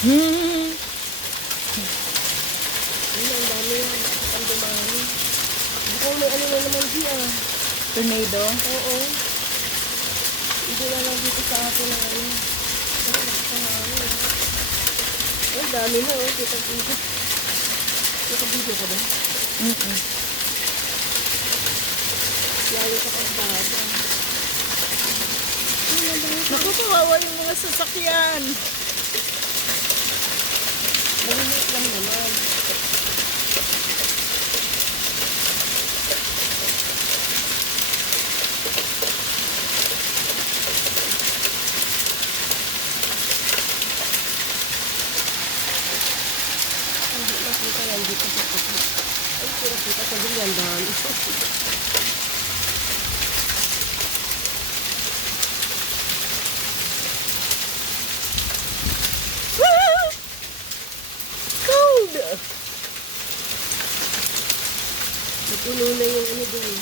Hmm. Ayun, ang dami yan. Ang dumami. Mukhang may ano na naman di ah. Tornado. Oo. Hindi na lang dito sa atin na ano. Ay, nakakahangin. Ay, dami na oh. Kita dito. Kita dito ka ba? Lalo sa kasbaba. Naku, kawawa yung mga sasakyan. Malimit lang naman. Hindi nakita yan dito sa kapit. Ay, pinakita sa bilyan dami. Cold! Napuno na yung ano doon.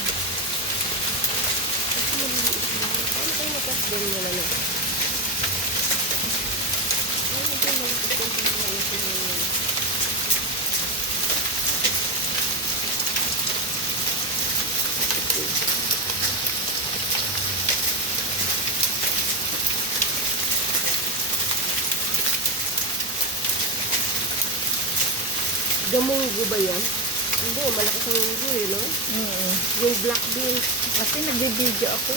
Kasi maliliit na. Paano tayo nakasdan nila na? Ay, ito nakasdan nila na. Gamunggo ba yan? Hindi, malakas ang munggo eh, no? Yung black bean. Kasi nagbibideo ako.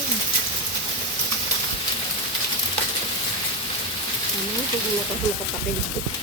Ano, hindi na kasi nakapatid.